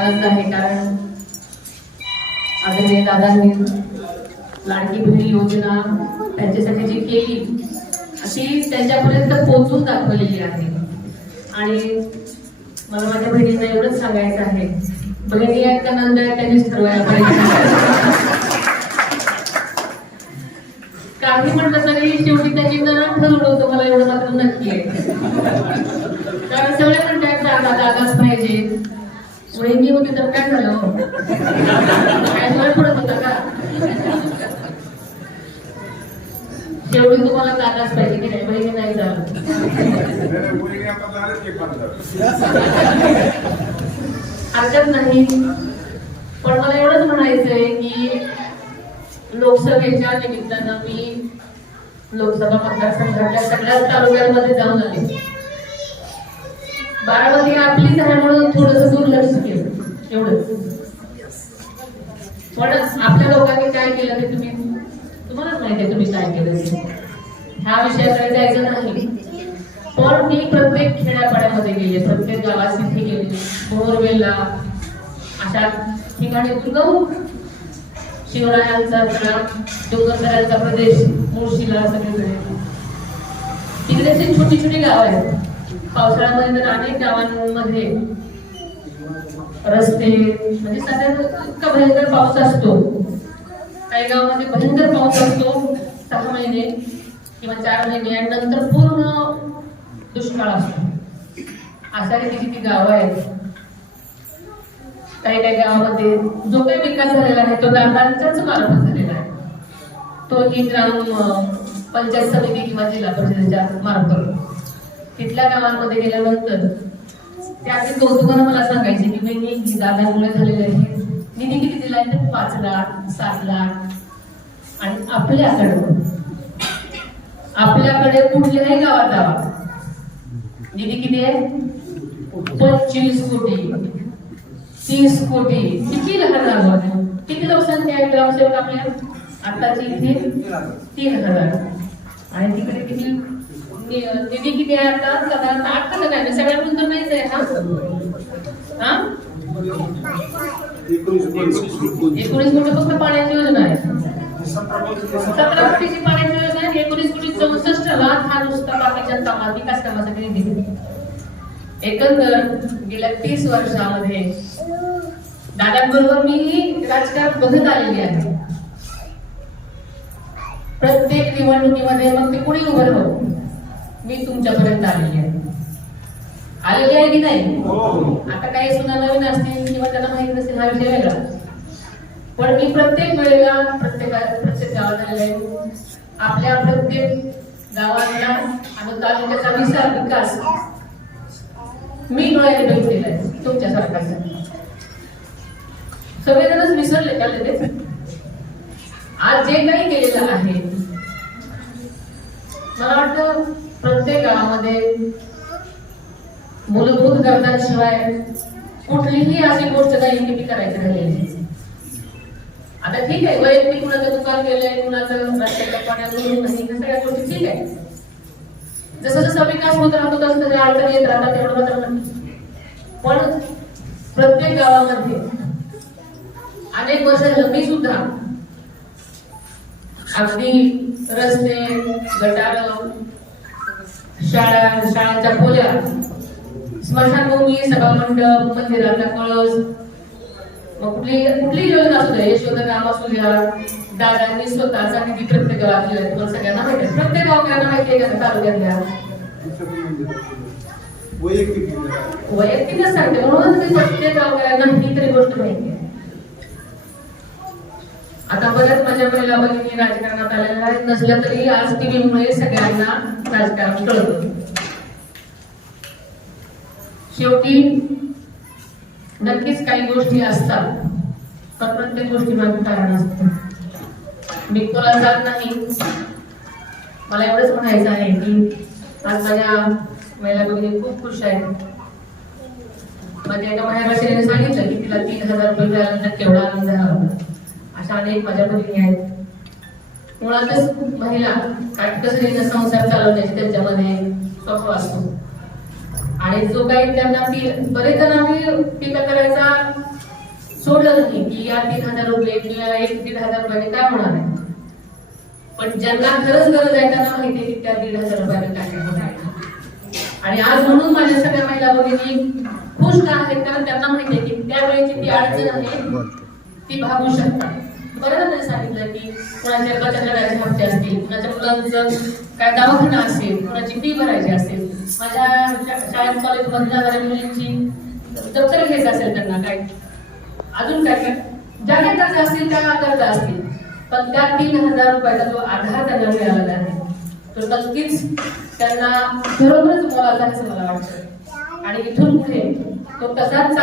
आनंद आहे कारण आदरणीय दादांनी लाडकी बहीण योजना त्यांच्यासाठी जी केली ती त्यांच्यापर्यंत पोहोचून दाखवलेली आहे. आणि मला माझ्या बहिणींना एवढंच सांगायचं आहे बहिणी आहेत का नंद आहेत त्यांनीच ठरवायला पाहिजे. काही म्हणलं तरी शेवटी त्याची जरा ठरवलं होतं मला एवढं मात्र नक्की आहे. कारण सगळ्या म्हणतात दादा दादाच पाहिजे. वहिनी होती तर काय झालं हो? काय पडत होता का? जेवढी तुम्हाला दादाच पाहिजे की नाही बहिणी नाही झालं. हरकत नाही. पण मला एवढंच म्हणायचंय की लोकसभेच्या निमित्तानं मी लोकसभा मतदारसंघातल्या सगळ्याच तालुक्यांमध्ये जाऊन आले. बारामती आपली आहे म्हणून थोडस दुर्लक्ष केलं. एवढंच. पण आपल्या लोकांनी काय केलं ते तुम्ही तुम्हालाच माहिती आहे तुम्ही काय केलं ते. ह्या विषयाकडे जायचं नाही. पण मी प्रत्येक खेड्यापाड्यामध्ये गेले प्रत्येक गावात तिथे गेले. बोरवेला अशा ठिकाणी दुर्गम शिवरायांचा सगळा डोंगरदऱ्यांचा प्रदेश मुळशीला सगळीकडे. तिकडे छोटी छोटी गाव आहेत. पावसाळ्यामध्ये तर अनेक गावांमध्ये रस्ते म्हणजे साधारण इतका भयंकर पाऊस असतो. काही गावामध्ये भयंकर पाऊस असतो सहा महिने किंवा चार महिने आणि नंतर पूर्ण दुष्काळ असतो. अशा रीतीची ती गावं आहेत. काही काही गावामध्ये जो काही विकास झालेला आहे तो दादांच्याच मार्फत झालेला आहे. तो ही ग्राम पंचायत समिती किंवा जिल्हा परिषदेच्या मार्फत. तिथल्या गावांमध्ये गेल्यानंतर त्यातील कौतुकानं मला सांगायचे की मी ही मुलं झालेले आहे. निधी किती दिलाय तर पाच लाख सात लाख. आणि आपल्याकडं आपल्याकडे कुठल्याही गावात जावा. निधी किती आहे? पंचवीस कोटी. तीस कोटी. किती लहान गावात किती लोकसंख्या आहे? ग्रामसेवक आपल्या? आताची इथे तीन हजार. आणि तिकडे किती? निधी किती आहे आता साधारणतः आठ हजार आहे सगळ्यातून तर नाहीच आहे हा हा? एकोणीस कोटी फक्त पाण्याची योजना आहे. सतरा कोटीची पाण्याची योजना आहे. एकोणीस कोटी चौसष्ट लाख हा नुसता बाकीच्या कामात विकास कामासाठी निधी एकंदर गेल्या तीस वर्षामध्ये दादांबरोबर मी राजकारण बघत आलेली आहे. प्रत्येक निवडणुकीमध्ये मग ते कुणी उभं राहो? मी तुमच्यापर्यंत आलेली आहे. आलेली आहे की नाही? आता काही सुद्धा नवीन असतील किंवा त्यांना माहिती नसेल हा विषय वेगळा. पण मी प्रत्येक वेळेला प्रत्येक प्रत्येक गावात आलेले आपल्या प्रत्येक गावातला आणि तालुक्याचा विचार विकास मी डोळ्याने बघितलेला आहे तुमच्यासारखा सगळेजणच विसरले का लगेच? आज जे काही केलेलं आहे मला वाटतं प्रत्येक गावामध्ये मूलभूत गरजांशिवाय कुठलीही अशी गोष्ट नाही की ती करायची राहिलेली आता ठीक आहे वैयक्तिक कुणाचं दुकान केलंय कुणाचं सगळ्या गोष्टी ठीक आहे. जसं जसं विकास होत राहतो तसं तसं अडचणी येत राहतात एवढं मात्र नाही पण प्रत्येक गावामध्ये अनेक वर्ष मी सुद्धा अगदी रस्ते गटार शाळा शाळांच्या खोल्या स्मशानभूमी सभामंडप मंदिराचा कळस मग कुठली कुठली योजना असू द्या यशोदा गाव असू द्या दादांनी स्वतःचा निधी प्रत्येक गावात दिला तुम्हाला सगळ्यांना माहिती आहे. प्रत्येक गावकऱ्यांना माहिती आहे का? तालुक्यातल्या वैयक्तिकच सांगते म्हणूनच मी प्रत्येक गावकऱ्यांना ही तरी गोष्ट माहिती आहे. आता बऱ्याच माझ्या महिला भगिनी राजकारणात आलेल्या आहेत नसल्या तरी आज टीव्हीमुळे सगळ्यांना राजकारण कळतं शेवटी नक्कीच काही गोष्टी असतात पण प्रत्येक गोष्टी मागे कारण असतं. मी तुला जात नाही. मला एवढंच म्हणायचं आहे की आज माझ्या महिला बघितली खूप खुश आहेत माझ्या एका माझ्या भाषेने सांगितलं की तिला तीन हजार रुपये मिळाल्यानंतर केवढा आनंद झाला अशा अनेक माझ्या बहिणी आहेत. मुळातच महिला काटकसरीने संसार चालवण्याची त्यांच्यामध्ये स्वभाव असतो. आणि जो काही त्यांना ती बरेच जण आम्ही टीका करायचा नाही की या तीन हजार रुपये किंवा एक दीड हजार रुपयाने काय होणार आहे. पण ज्यांना खरंच गरज आहे त्यांना माहिती आहे की त्या दीड हजार रुपयाने काय होणार आणि आज म्हणून माझ्या सगळ्या महिला भगिनी खुश का आहेत कारण त्यांना माहिती आहे की त्यावेळेची ती अडचण आहे ती भागू शकतात. बऱ्याच सांगितलं की कुणाच्या बचत हप्ते असतील कुणाच्या मुलांचं काय दवाखाना असेल कुणाची फी भरायची असेल. माझ्या शाळेत कॉलेज बंद झाल्या मुलींची दप्तर घ्यायचं असेल त्यांना काय? अजून काय काय? ज्या काही गरजा असतील त्या गरजा असतील. पण त्या तीन हजार रुपयाचा जो आधार त्यांना मिळालेला आहे तो नक्कीच त्यांना खरोखरच मोलाचा असं मला वाटतं. आणि इथून पुढे तो कसाच चालू